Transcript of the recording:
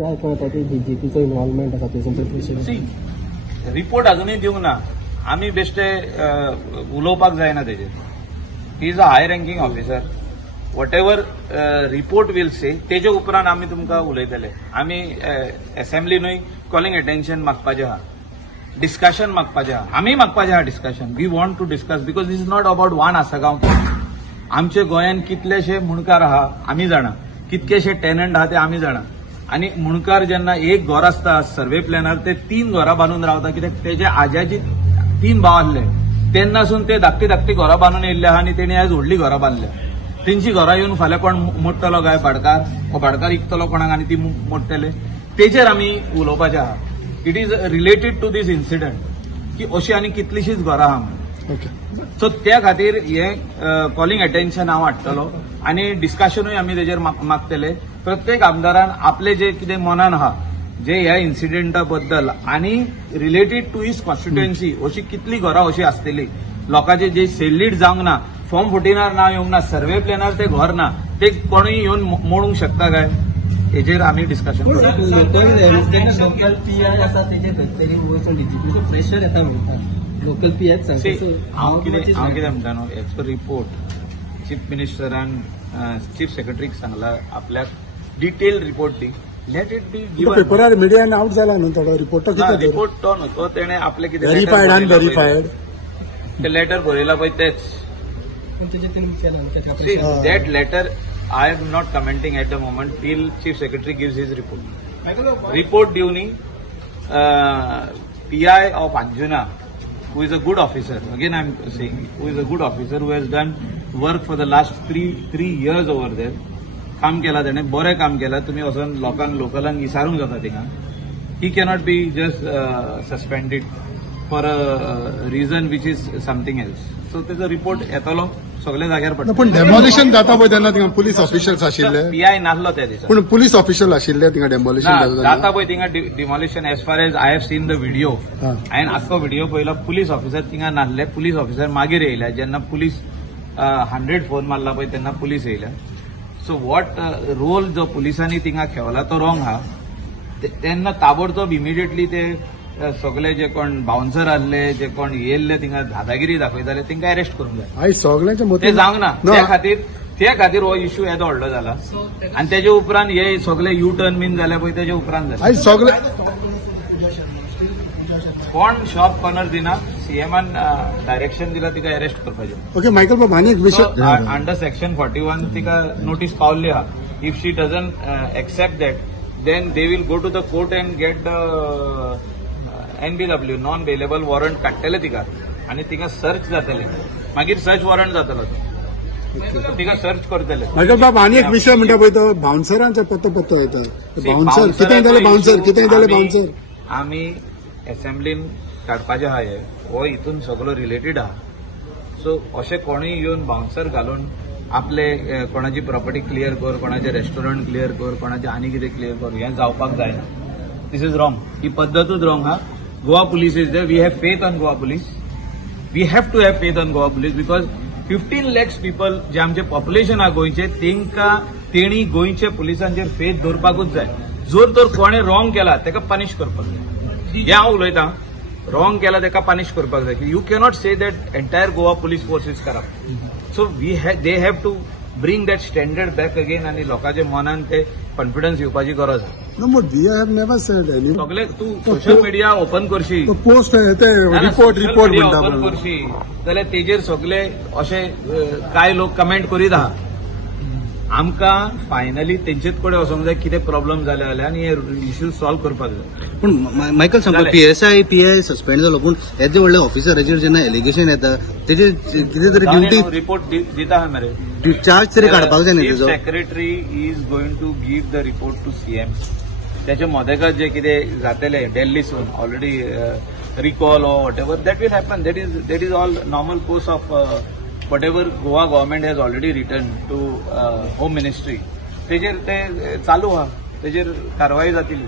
काय कळटा की बीजेपीचो इन्व्हॉल्वमेंट आसा तेजें रिपोर्ट अजूनही दिवंक ना. आमी बेश्टे उलोवपाक जायना तेजेर. He is a high ranking officer. Whatever report will say तेजे उपरांत आमी तुमकां उलयतले. आमी असेंब्लीनूय कॉलिंग अटेन्शन मागपाचें आहा, डिस्कशन मागपाचें आहा, आमी मागपाचें आहा discussion. We want to discuss because this is not about one Assagao. आमचे गोंयान कितलेशे मुणकार आहा आमी जाणा, कितकेशे टेनंट आहा ते आमी जाणा. आणि मुणकार जेन्ना एक घर आसता सर्वे प्लॅनार ते 3 घरां बांदून रावता. कित्याक तेजे आज्याची 3 भाव आसले तेन्नासून ते धाकटी धाकटी घरां बांदून येयल्ले आहा आनी तेणी आयज व्हडली घरां बांदल्या. तेंची घरां येवन फाल्यां कोण मोडटलो काय भाडकार, हो भाडकार इकतलो कोणाक आनी ती मोडटले. तेजेर आमी उलोवपाचे आहा. It is related to this incident की अशी आनी कितलीशीच घरां आहा. सो त्या खातीर हे कॉलिंग अटेन्शन हांव हाडटलो आनी डिस्कशनूय आमी तेजेर मागतले. प्रत्येक आमदारान आपले जे कितें मनान आहा जे ह्या इन्सिडेंटा बद्दल आनी रिलेटेड टू हिज कॉन्स्टिट्युएन्सी अशी कितली घरां अशी आसतली लोकांचे जे सेल्लीड जावंक ना, फॉर्म 14 नाव येवंक ना, सर्वे प्लॅनार ते घर ना, ते कोणूय येवन मोडूंक शकता काय, हेजेर आमी डिस्कशन लोकल पीआय आसा तेजे डीजीपीचो प्रेशर येता म्हणटा. लोकल पीआय हांव कितें म्हणटा न्हू, एज पर रिपोर्ट चीफ मिनिस्टरान चीफ सेक्रेटरीक सांगला आपल्याक डिटेल रिपोर्ट दी. Let it be given. पेपरार मिडियान आउट जाला न्हू थोडो रिपोर्ट. रिपोर्ट तो न्हू, तो तेणे आपले कितें व्हेरीफाईड अन व्हेरीफाईड ते लेटर बरयला पळय तेच. That letter I am not commenting at the moment till chief secretary gives his report. Report दिवनी PI of Anjuna, who is a good officer, again I am saying, who is a good officer, who has done work for the last three years over there. काम केला तेणे, बरें काम केला. तुम्ही वचून लोकलांक विचारूंक जाता थिंगा. ही cannot be just suspended for a reason which is something else. So तेजो रिपोर्ट येतलो, सगळे जाग्यार पडटलो. पण डेमोलिशन जाता पळय तेन्ना थिंगा पुलीस ऑफिशियल्स आशिल्ले. PI नासलो त्या दिसा. पण पुलीस ऑफिशियल आशिल्ले थिंगा डेमोलिशन जाता पळय थिंगा demolition. As far as I have seen the video, हांवें आख्खो व्हिडिओ पळयलो. पुलीस ऑफिसर थिंगा नासले. पुलीस ऑफिसर मागीर येयल्या जेन्ना पुलीस 100 फोन मारला पळय तेन्ना पुलीस येयल्या. सो वॉट रोल जो पुलिसांनी थिंगा खेळला तो रॉंग हा. तेन्ना ताबडतोब इमिडिएटली ते सगळे जे कोण बाउन्सर आसले, जे कोण येयल्ले थिंगा दादागिरी दाखयताले तेंकां अरेस्ट करूंक जाय. आयज सगळ्यांचे मत ते जावंक ना. त्या खातीर हो इश्यू येदो व्हडलो जाला. आनी तेजे उपरांत हे सगळे यू टर्न बीन जाल्या पळय तेजे उपरांत जाले. आयज सगळे कोण शॉप कॉर्नर दिना, सीएमान डायरेक्शन दिला तिका अरेस्ट करपाचें. ओके मायकल बाबा, आनी एक विशय अंडर सेक्शन 41 तिका नोटीस पावल्ली आहा. If she doesn't accept that then they will go to the court and get the NBW non bailable warrant काडटले तिका आनी तिका सर्च जातले. मागीर सर्च वॉरंट जातलो, तिका सर्च करतले. मायकल बाबा, आनी एक विशय म्हणटा पळय तो बाउन्सरांचो पत्तो येता. बाउन्सर कितें जालें, बाउन्सर आमी असेंब्लीन काडपाचें आहा. हे हो हितून सगळो रिलेटेड आहा. सो अशें कोणूय येवन बाउन्सर घालून आपले कोणाची प्रॉपर्टी क्लियर कर, कोणाचे रेस्टॉरंट क्लियर कर, कोणाचे आनी कितें क्लियर कर, हें जावपाक जायना. This is wrong. ही पद्दतूच रॉंग हा. Goa police is there. We have faith on Goa police. We have to have faith on Goa police because 15 lakhs people जे आमचे पॉप्युलेशन आहा गोंयचे तेणी गोंयचे पुलिसांचेर फेथ दवरपाकूच जाय. जर तर कोणें रॉंग केला तेका पनिश करपाक जाय. हें हांव उलयतां. रॉंग केला तेका पनिश करपाक जाय. You cannot say that entire Goa police force is corrupt. So they have to bring that standard back again आनी लोकांच्या मनान ते कॉन्फिडन्स येवपाची गरज आहा. No, but we have never said any. सगळे तू सोशल मिडिया ओपन करशी, पोस्ट रिपोर्ट ओपन करशी जाल्यार तेजेर सगळे अशे काय लोक कमेंट करीत आहा. आमकां फायनली तेंचेच कडेन वचोंक जाय कितें प्रॉब्लेम जाले जाल्यार आनी हे इश्यू सॉल्व करपाक जाय. पूण मायकल सांगता PI सस्पेंड जालो, पूण येदे व्हडले ऑफिसराचेर जेन्ना एलिगेशन येता तेजेर कितें तरी ड्युटी रिपोर्ट दिता हा मरे. चार्ज तरी काडपाक जाय न्ही तेजो. Secretary is going to give the report to CM. त्याचे मदेगत जे कितें जातले दिल्लीसून already recall or whatever that will happen. That is all normal course of whatever Goa government has already written to Home Ministry. तेजेर ते चालू आहा, तेजेर कारवाई जातली.